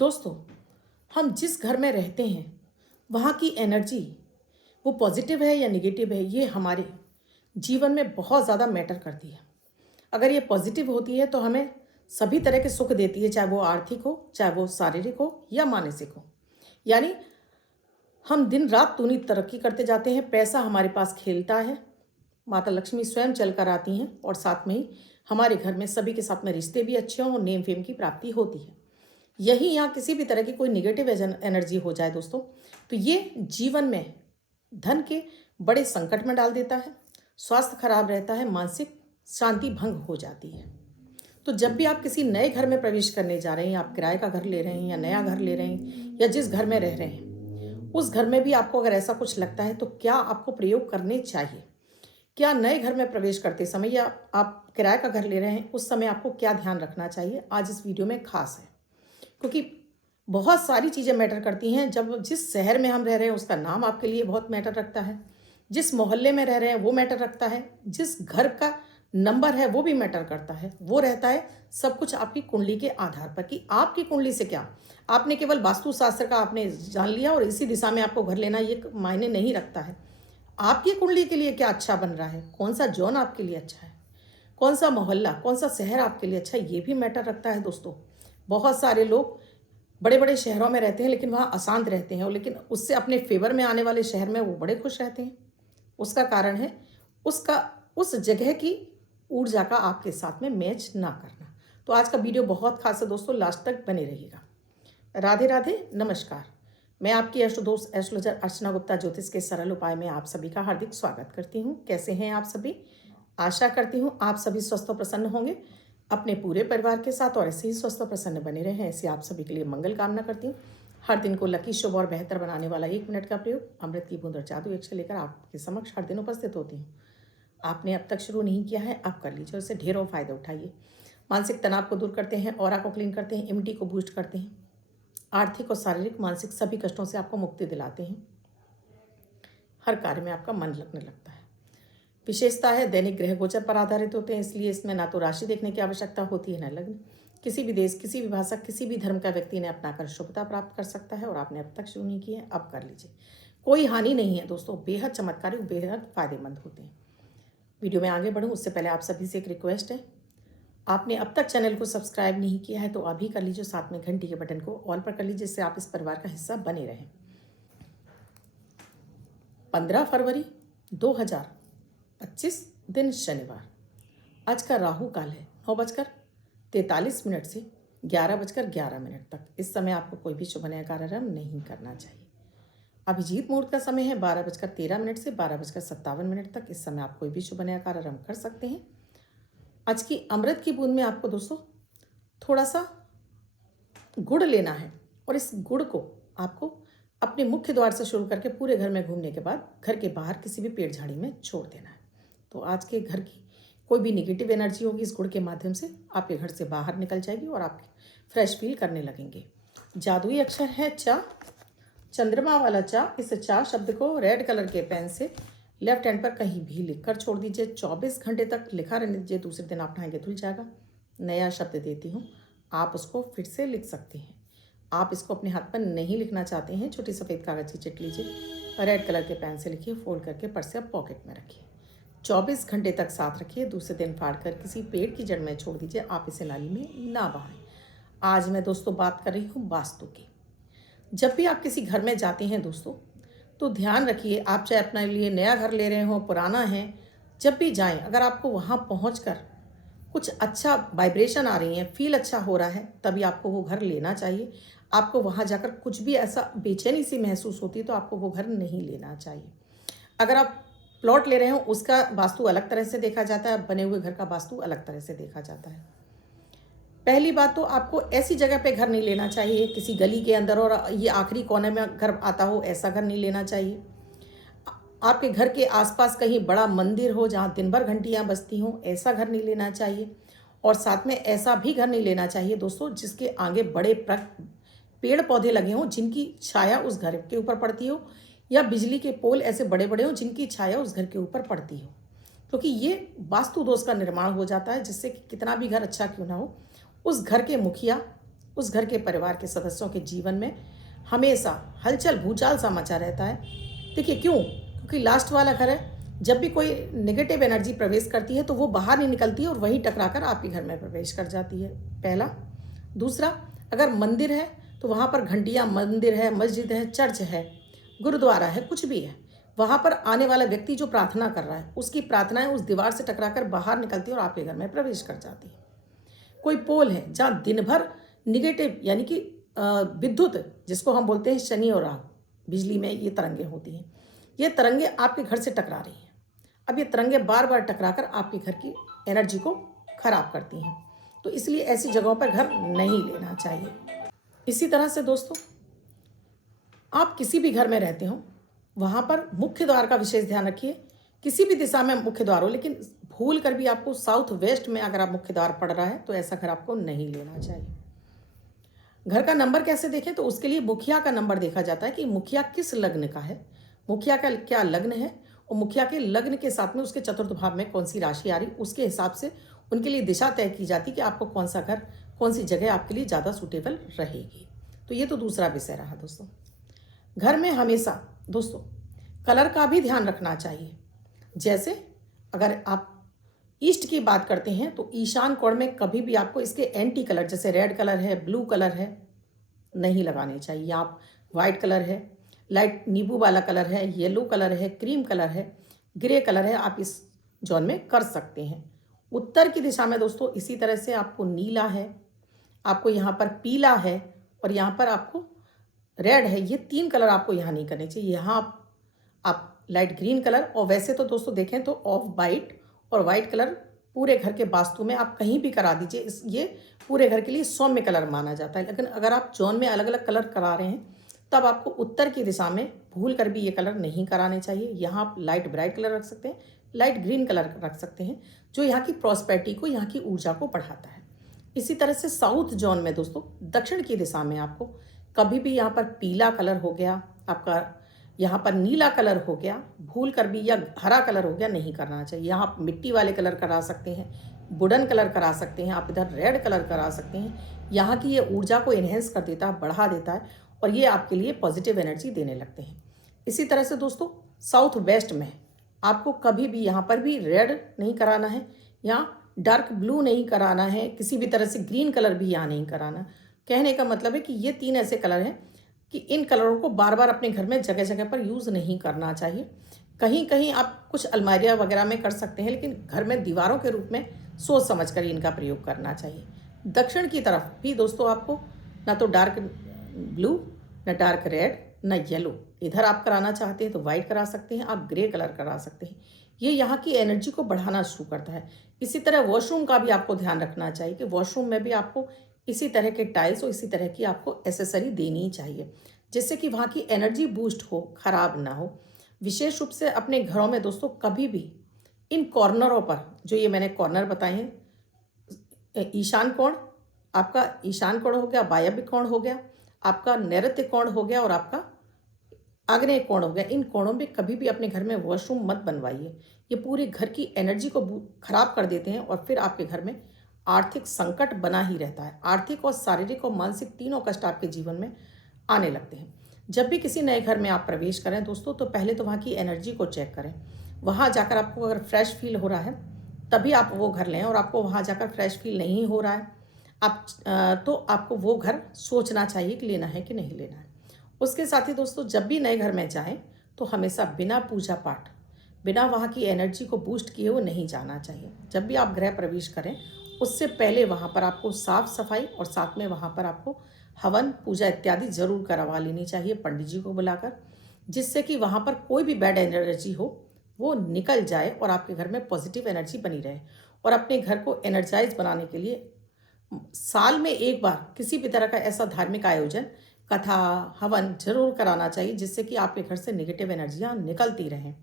दोस्तों, हम जिस घर में रहते हैं वहाँ की एनर्जी वो पॉजिटिव है या नेगेटिव है, ये हमारे जीवन में बहुत ज़्यादा मैटर करती है। अगर ये पॉजिटिव होती है तो हमें सभी तरह के सुख देती है, चाहे वो आर्थिक हो, चाहे वो शारीरिक हो या मानसिक हो। यानी हम दिन रात दूनी तरक्की करते जाते हैं, पैसा हमारे पास खेलता है, माता लक्ष्मी स्वयं चल कर आती हैं और साथ में ही हमारे घर में सभी के साथ में रिश्ते भी अच्छे हों और नेम फेम की प्राप्ति होती है। यही यहाँ किसी भी तरह की कोई निगेटिव एनर्जी हो जाए दोस्तों, तो ये जीवन में धन के बड़े संकट में डाल देता है, स्वास्थ्य खराब रहता है, मानसिक शांति भंग हो जाती है। तो जब भी आप किसी नए घर में प्रवेश करने जा रहे हैं, आप किराए का घर ले रहे हैं या नया घर ले रहे हैं या जिस घर में रह रहे हैं उस घर में भी आपको अगर ऐसा कुछ लगता है तो क्या आपको प्रयोग करने चाहिए? क्या नए घर में प्रवेश करते समय या आप किराए का घर ले रहे हैं उस समय आपको क्या ध्यान रखना चाहिए, आज इस वीडियो में खास है। क्योंकि बहुत सारी चीज़ें मैटर करती हैं। जब जिस शहर में हम रह रहे हैं उसका नाम आपके लिए बहुत मैटर रखता है, जिस मोहल्ले में रह रहे हैं वो मैटर रखता है, जिस घर का नंबर है वो भी मैटर करता है। वो रहता है सब कुछ आपकी कुंडली के आधार पर कि आपकी कुंडली से क्या, आपने केवल वास्तुशास्त्र का आपने जान लिया और इसी दिशा में आपको घर लेना ये मायने नहीं रखता है। आपकी कुंडली के लिए क्या अच्छा बन रहा है, कौन सा जोन आपके लिए अच्छा है, कौन सा मोहल्ला, कौन सा शहर आपके लिए अच्छा है, ये भी मैटर रखता है दोस्तों। बहुत सारे लोग बड़े बड़े शहरों में रहते हैं लेकिन वहाँ अशांत रहते हैं, और लेकिन उससे अपने फेवर में आने वाले शहर में वो बड़े खुश रहते हैं। उसका कारण है उस जगह की ऊर्जा का आपके साथ में मैच ना करना। तो आज का वीडियो बहुत खास है दोस्तों, लास्ट तक बने रहिएगा। राधे राधे, नमस्कार। मैं आपकी एस्ट्रोदोस्त एस्ट्रोलॉजर अर्चना गुप्ता ज्योतिष के सरल उपाय में आप सभी का हार्दिक स्वागत करती हूँ। कैसे हैं आप सभी? आशा करती हूँ आप सभी स्वस्थ और प्रसन्न होंगे अपने पूरे परिवार के साथ, और ऐसे ही स्वस्थ और प्रसन्न बने रहें, ऐसे आप सभी के लिए मंगल कामना करती हूँ। हर दिन को लकी, शुभ और बेहतर बनाने वाला 1 मिनट का प्रयोग अमृत की बूंद और जादू एक से लेकर आपके समक्ष हर दिन उपस्थित होती हूँ। आपने अब तक शुरू नहीं किया है, अब कर लीजिए, उससे ढेरों फायदे उठाइए। मानसिक तनाव को दूर करते हैं, ऑरा को क्लीन करते हैं, इम्यूनिटी को बूस्ट करते हैं, आर्थिक और शारीरिक मानसिक सभी कष्टों से आपको मुक्ति दिलाते हैं। हर कार्य में आपका मन लगने लगता है। विशेषता है दैनिक ग्रह गोचर पर आधारित होते हैं, इसलिए इसमें ना तो राशि देखने की आवश्यकता होती है, न लग्न। किसी भी देश, किसी भी भाषा, किसी भी धर्म का व्यक्ति इन्हें अपनाकर शुभता प्राप्त कर सकता है, और आपने अब तक शुरू नहीं किया है, अब कर लीजिए। कोई हानि नहीं है दोस्तों, बेहद चमत्कारिक, बेहद फायदेमंद होते हैं। वीडियो में आगे बढ़ूँ उससे पहले आप सभी से एक रिक्वेस्ट है, आपने अब तक चैनल को सब्सक्राइब नहीं किया है तो अभी कर लीजिए, साथ में घंटी के बटन को ऑल पर कर लीजिए, जिससे आप इस परिवार का हिस्सा बने रहें। 15 फरवरी 2025 दिन शनिवार। आज का राहु काल है 9:43 से 11:11 तक। इस समय आपको कोई भी शुभ नया कार्यक्रम नहीं करना चाहिए। अभिजीत मुहूर्त का समय है 12:13 से 12:57 तक। इस समय आप कोई भी शुभ नया कार्यक्रम कर सकते हैं। आज की अमृत की बूंद में आपको दोस्तों थोड़ा सा गुड़ लेना है, और इस गुड़ को आपको अपने मुख्य द्वार से शुरू करके पूरे घर में घूमने के बाद घर के बाहर किसी भी पेड़ झाड़ी में छोड़ देना है। तो आज के घर की कोई भी निगेटिव एनर्जी होगी इस गुड़ के माध्यम से आपके घर से बाहर निकल जाएगी और आप फ्रेश फील करने लगेंगे। जादुई अक्षर है चा, चंद्रमा वाला चा। इस चा शब्द को रेड कलर के पेन से लेफ्ट हैंड पर कहीं भी लिखकर छोड़ दीजिए। 24 घंटे तक लिखा रहने दीजिए, दूसरे दिन आप नहाएंगे धुल जाएगा। नया शब्द देती हूँ, आप उसको फिर से लिख सकते हैं। आप इसको अपने हाथ पर नहीं लिखना चाहते हैं, छोटी सफ़ेद कागज़ की चिट लीजिए, रेड कलर के पेन से लिखिए, फोल्ड करके पर्स या पॉकेट में रखिए। 24 घंटे तक साथ रखिए, दूसरे दिन फाड़ कर किसी पेड़ की जड़ में छोड़ दीजिए। आप इसे नाली में ना बहाएं। आज मैं दोस्तों बात कर रही हूँ वास्तु की। जब भी आप किसी घर में जाते हैं दोस्तों, तो ध्यान रखिए, आप चाहे अपने लिए नया घर ले रहे हो, पुराना है, जब भी जाएं, अगर आपको वहाँ पहुँचकर कुछ अच्छा वाइब्रेशन आ रही है, फील अच्छा हो रहा है, तभी आपको वो घर लेना चाहिए। आपको वहाँ जाकर कुछ भी ऐसा बेचैनी सी महसूस होती है तो आपको वो घर नहीं लेना चाहिए। अगर आप प्लॉट ले रहे हो उसका वास्तु अलग तरह से देखा जाता है, बने हुए घर का वास्तु अलग तरह से देखा जाता है। पहली बात तो आपको ऐसी जगह पे घर नहीं लेना चाहिए, किसी गली के अंदर और ये आखिरी कोने में घर आता हो, ऐसा घर नहीं लेना चाहिए। आपके घर के आसपास कहीं बड़ा मंदिर हो जहाँ दिन भर घंटियाँ बजती हों, ऐसा घर नहीं लेना चाहिए। और साथ में ऐसा भी घर नहीं लेना चाहिए दोस्तों जिसके आगे बड़े पेड़ पौधे लगे हों जिनकी छाया उस घर के ऊपर पड़ती हो, या बिजली के पोल ऐसे बड़े बड़े हों जिनकी छाया उस घर के ऊपर पड़ती हो, क्योंकि ये वास्तु दोष का निर्माण हो जाता है, जिससे कि कितना भी घर अच्छा क्यों ना हो, उस घर के मुखिया, उस घर के परिवार के सदस्यों के जीवन में हमेशा हलचल भूचाल सा मचा रहता है। देखिए क्यों? क्योंकि लास्ट वाला घर है। जब भी कोई नेगेटिव एनर्जी प्रवेश करती है तो वो बाहर नहीं निकलती है और वहीं टकराकर आपके घर में प्रवेश कर जाती है, पहला। दूसरा, अगर मंदिर है तो वहाँ पर घंटियाँ, मंदिर है, मस्जिद है, चर्च है, गुरुद्वारा है, कुछ भी है, वहाँ पर आने वाला व्यक्ति जो प्रार्थना कर रहा है उसकी प्रार्थनाएं उस दीवार से टकराकर बाहर निकलती है और आपके घर में प्रवेश कर जाती है। कोई पोल है जहाँ दिन भर निगेटिव यानी कि विद्युत, जिसको हम बोलते हैं शनि और राहु, बिजली में ये तरंगें होती हैं, ये तरंगे आपके घर से टकरा रही हैं। अब ये तरंगे बार बार टकराकर आपके घर की एनर्जी को खराब करती हैं, तो इसलिए ऐसी जगहों पर घर नहीं लेना चाहिए। इसी तरह से दोस्तों, आप किसी भी घर में रहते हो वहाँ पर मुख्य द्वार का विशेष ध्यान रखिए। किसी भी दिशा में मुख्य द्वार हो, लेकिन भूल कर भी आपको साउथ वेस्ट में अगर आप मुख्य द्वार पड़ रहा है तो ऐसा घर आपको नहीं लेना चाहिए। घर का नंबर कैसे देखें? तो उसके लिए मुखिया का नंबर देखा जाता है कि मुखिया किस लग्न का है, मुखिया का क्या लग्न है, और मुखिया के लग्न के साथ में उसके चतुर्थ भाव में कौन सी राशि आ रही, उसके हिसाब से उनके लिए दिशा तय की जाती कि आपको कौन सा घर, कौन सी जगह आपके लिए ज़्यादा सूटेबल रहेगी। तो ये तो दूसरा विषय रहा दोस्तों। घर में हमेशा दोस्तों कलर का भी ध्यान रखना चाहिए। जैसे अगर आप ईस्ट की बात करते हैं तो ईशान कोण में कभी भी आपको इसके एंटी कलर, जैसे रेड कलर है, ब्लू कलर है, नहीं लगाने चाहिए। आप वाइट कलर है, लाइट नींबू वाला कलर है, येलो कलर है, क्रीम कलर है, ग्रे कलर है, आप इस जोन में कर सकते हैं। उत्तर की दिशा में दोस्तों इसी तरह से आपको नीला है, आपको यहाँ पर पीला है और यहाँ पर आपको रेड है। ये 3 कलर आपको यहाँ नहीं करने चाहिए। यहाँ आप लाइट ग्रीन कलर, और वैसे तो दोस्तों देखें तो ऑफ वाइट और वाइट कलर पूरे घर के वास्तु में आप कहीं भी करा दीजिए, ये पूरे घर के लिए सौम्य कलर माना जाता है। लेकिन अगर आप जोन में अलग अलग कलर करा रहे हैं तब आपको उत्तर की दिशा में भूल कर भी ये कलर नहीं कराने चाहिए। यहाँ आप लाइट ब्राइट कलर रख सकते हैं, लाइट ग्रीन कलर रख सकते हैं, जो यहाँ की प्रॉस्पेरिटी को, यहाँ की ऊर्जा को बढ़ाता है। इसी तरह से साउथ जोन में दोस्तों दक्षिण की दिशा में आपको कभी भी यहाँ पर पीला कलर हो गया, आपका यहाँ पर नीला कलर हो गया, भूल कर भी, या हरा कलर हो गया, नहीं करना चाहिए। यहाँ आप मिट्टी वाले कलर करा सकते हैं, वुडन कलर करा सकते हैं, आप इधर रेड कलर करा सकते हैं। यहाँ की ये ऊर्जा को इन्हेंस कर देता है, बढ़ा देता है, और ये आपके लिए पॉजिटिव एनर्जी देने लगते हैं। इसी तरह से दोस्तों साउथ वेस्ट में आपको कभी भी यहाँ पर भी रेड नहीं कराना है, यहाँ डार्क ब्लू नहीं कराना है, किसी भी तरह से ग्रीन कलर भी यहाँ नहीं कराना। कहने का मतलब है कि ये 3 ऐसे कलर हैं कि इन कलरों को बार बार अपने घर में जगह जगह पर यूज़ नहीं करना चाहिए। कहीं कहीं आप कुछ अलमारियाँ वगैरह में कर सकते हैं, लेकिन घर में दीवारों के रूप में सोच समझ कर इनका प्रयोग करना चाहिए। दक्षिण की तरफ भी दोस्तों आपको ना तो डार्क ब्लू, ना डार्क रेड, ना येलो, इधर आप कराना चाहते हैं तो वाइट करा सकते हैं, आप ग्रे कलर करा सकते हैं। ये यहाँ की एनर्जी को बढ़ाना शुरू करता है। इसी तरह वॉशरूम का भी आपको ध्यान रखना चाहिए कि वॉशरूम में भी आपको इसी तरह के टाइल्स और इसी तरह की आपको एसेसरी देनी चाहिए, जिससे कि वहाँ की एनर्जी बूस्ट हो, खराब ना हो। विशेष रूप से अपने घरों में दोस्तों कभी भी इन कॉर्नरों पर, जो ये मैंने कॉर्नर बताए हैं, ईशान कोण, आपका ईशान कोण हो गया, वायव्य कोण हो गया, आपका नैऋत्य कोण हो गया और आपका आग्नेय कोण हो गया, इन कोणों में कभी भी अपने घर में वॉशरूम मत बनवाइए। ये पूरे घर की एनर्जी को खराब कर देते हैं और फिर आपके घर में आर्थिक संकट बना ही रहता है। आर्थिक और शारीरिक और मानसिक तीनों कष्ट आपके जीवन में आने लगते हैं। जब भी किसी नए घर में आप प्रवेश करें दोस्तों, तो पहले तो वहाँ की एनर्जी को चेक करें। वहाँ जाकर आपको अगर फ्रेश फील हो रहा है तभी आप वो घर लें, और आपको वहाँ जाकर फ्रेश फील नहीं हो रहा है तो आपको वो घर सोचना चाहिए कि लेना है कि नहीं लेना है। उसके साथ ही दोस्तों जब भी नए घर में जाएं तो हमेशा बिना पूजा पाठ, बिना वहाँ की एनर्जी को बूस्ट किए वो नहीं जाना चाहिए। जब भी आप गृह प्रवेश करें उससे पहले वहाँ पर आपको साफ सफाई और साथ में वहाँ पर आपको हवन पूजा इत्यादि जरूर करवा लेनी चाहिए पंडित जी को बुलाकर, जिससे कि वहाँ पर कोई भी बैड एनर्जी हो वो निकल जाए और आपके घर में पॉजिटिव एनर्जी बनी रहे। और अपने घर को एनर्जाइज बनाने के लिए साल में एक बार किसी भी तरह का ऐसा धार्मिक आयोजन, कथा, हवन जरूर कराना चाहिए, जिससे कि आपके घर से नेगेटिव एनर्जियाँ निकलती रहें।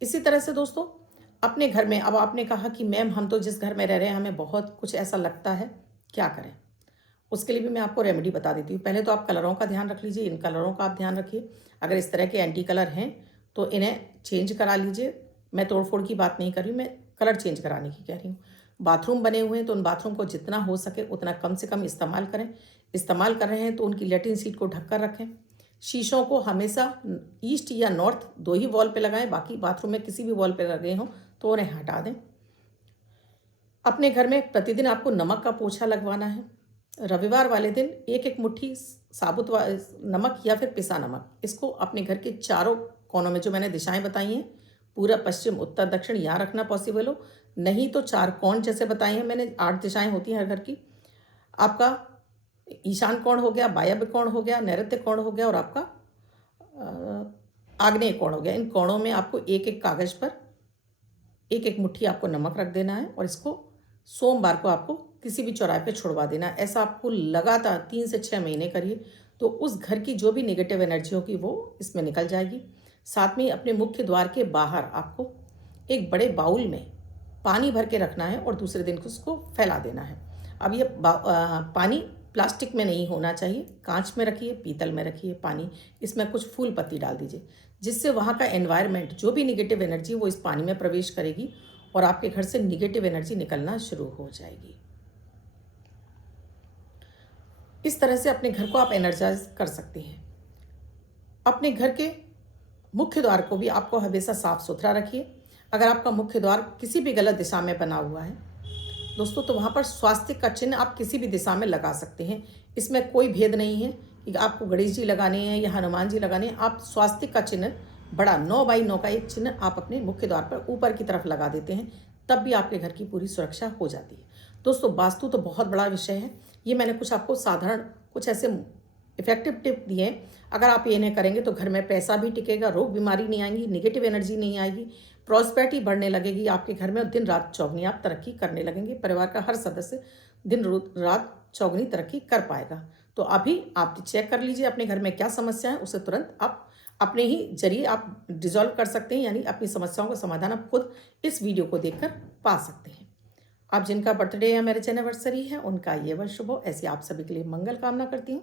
इसी तरह से दोस्तों अपने घर में, अब आपने कहा कि मैम हम तो जिस घर में रह रहे हैं हमें बहुत कुछ ऐसा लगता है, क्या करें? उसके लिए भी मैं आपको रेमेडी बता देती हूँ। पहले तो आप कलरों का ध्यान रख लीजिए, इन कलरों का आप ध्यान रखिए। अगर इस तरह के एंटी कलर हैं तो इन्हें चेंज करा लीजिए। मैं तोड़ फोड़ की बात नहीं कर रही हूँ, मैं कलर चेंज कराने की कह रही हूँ। बाथरूम बने हुए हैं तो उन बाथरूम को जितना हो सके उतना कम से कम इस्तेमाल करें। इस्तेमाल कर रहे हैं तो उनकी लैट्रिन सीट को ढक कर रखें। शीशों को हमेशा ईस्ट या नॉर्थ 2 ही वॉल पे लगाएं, बाकी बाथरूम में किसी भी वॉल पे लगे हों तो उन्हें हटा दें। अपने घर में प्रतिदिन आपको नमक का पोछा लगवाना है। रविवार वाले दिन एक एक मुट्ठी साबुत नमक या फिर पिसा नमक, इसको अपने घर के चारों कोनों में, जो मैंने दिशाएं बताई हैं, पूरब, पश्चिम, उत्तर, दक्षिण, यहाँ रखना पॉसिबल हो, नहीं तो 4 कोण जैसे बताए हैं मैंने, 8 दिशाएं होती हैं हर घर की। आपका ईशान कोण हो गया, वायव्य कोण हो गया, नैऋत्य कोण हो गया और आपका आग्नेय कोण हो गया। इन कोणों में आपको एक एक कागज पर एक एक मुट्ठी आपको नमक रख देना है और इसको सोमवार को आपको किसी भी चौराहे पे छुड़वा देना है। ऐसा आपको लगातार 3 से 6 महीने करिए तो उस घर की जो भी नेगेटिव एनर्जी होगी वो इसमें निकल जाएगी। साथ में अपने मुख्य द्वार के बाहर आपको एक बड़े बाउल में पानी भर के रखना है और दूसरे दिन को उसको फैला देना है। अब ये पानी प्लास्टिक में नहीं होना चाहिए, कांच में रखिए, पीतल में रखिए पानी। इसमें कुछ फूल पत्ती डाल दीजिए, जिससे वहाँ का एनवायरनमेंट, जो भी निगेटिव एनर्जी वो इस पानी में प्रवेश करेगी और आपके घर से निगेटिव एनर्जी निकलना शुरू हो जाएगी। इस तरह से अपने घर को आप एनर्जाइज कर सकते हैं। अपने घर के मुख्य द्वार को भी आपको हमेशा साफ सुथरा रखिए। अगर आपका मुख्य द्वार किसी भी गलत दिशा में बना हुआ है दोस्तों, तो वहाँ पर स्वास्तिक का चिन्ह आप किसी भी दिशा में लगा सकते हैं। इसमें कोई भेद नहीं है कि आपको गणेश जी लगाने हैं या हनुमान जी लगाने हैं। आप स्वास्तिक का चिन्ह बड़ा 9 बाई 9 का एक चिन्ह आप अपने मुख्य द्वार पर ऊपर की तरफ लगा देते हैं, तब भी आपके घर की पूरी सुरक्षा हो जाती है। दोस्तों, वास्तु तो बहुत बड़ा विषय है। ये मैंने कुछ आपको साधारण कुछ ऐसे इफेक्टिव टिप दिए हैं। अगर आप ये नहीं करेंगे तो घर में पैसा भी टिकेगा, रोग बीमारी नहीं आएंगी, निगेटिव एनर्जी नहीं आएगी, प्रॉस्पेरिटी बढ़ने लगेगी आपके घर में, और दिन रात चौगनी आप तरक्की करने लगेंगे। परिवार का हर सदस्य दिन रात चौगनी तरक्की कर पाएगा। तो अभी आप चेक कर लीजिए अपने घर में क्या समस्या है, उसे तुरंत आप अपने ही जरिए आप डिजॉल्व कर सकते हैं, यानी अपनी समस्याओं का समाधान आप खुद इस वीडियो को देखकर पा सकते हैं। आप जिनका बर्थडे या मैरिज एनिवर्सरी है उनका ये वर्ष शुभ हो, ऐसी आप सभी के लिए मंगल कामना करती हूँ।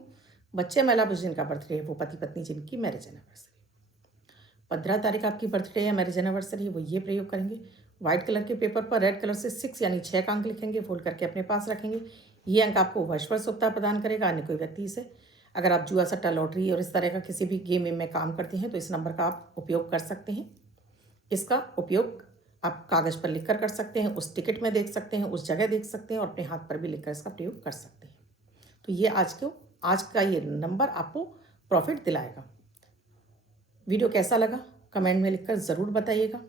बच्चे महिला पुरुष जिनका बर्थडे है वो पति पत्नी जिनकी मैरिज एनिवर्सरी 15 तारीख आपकी बर्थडे या मैरिज एनिवर्सरी है वो ये प्रयोग करेंगे। व्हाइट कलर के पेपर पर रेड कलर से 6 यानी 6 का अंक लिखेंगे, फोल्ड करके अपने पास रखेंगे। ये अंक आपको वर्ष शुभता प्रदान करेगा। अन्य कोई व्यक्ति इसे, अगर आप जुआ, सट्टा, लॉटरी और इस तरह का किसी भी गेम में काम करते हैं तो इस नंबर का आप उपयोग कर सकते हैं। इसका उपयोग आप कागज़ पर लिखकर कर सकते हैं, उस टिकट में देख सकते हैं, उस जगह देख सकते हैं और अपने हाथ पर भी लिखकर इसका प्रयोग कर सकते हैं। तो ये आज का ये नंबर आपको प्रॉफिट दिलाएगा। वीडियो कैसा लगा कमेंट में लिखकर ज़रूर बताइएगा।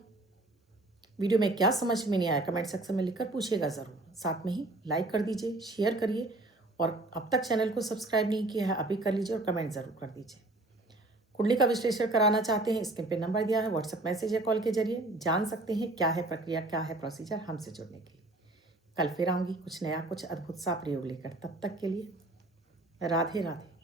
वीडियो में क्या समझ में नहीं आया कमेंट सेक्शन में लिखकर पूछिएगा ज़रूर। साथ में ही लाइक कर दीजिए, शेयर करिए और अब तक चैनल को सब्सक्राइब नहीं किया है अभी कर लीजिए और कमेंट ज़रूर कर दीजिए। कुंडली का विश्लेषण कराना चाहते हैं, स्क्रीन पे नंबर दिया है, व्हाट्सएप मैसेज या कॉल के जरिए जान सकते हैं क्या है प्रक्रिया, क्या है प्रोसीजर हमसे जुड़ने के लिए। कल फिर आऊँगी कुछ नया, कुछ अद्भुत सा प्रयोग लेकर। तब तक के लिए राधे राधे।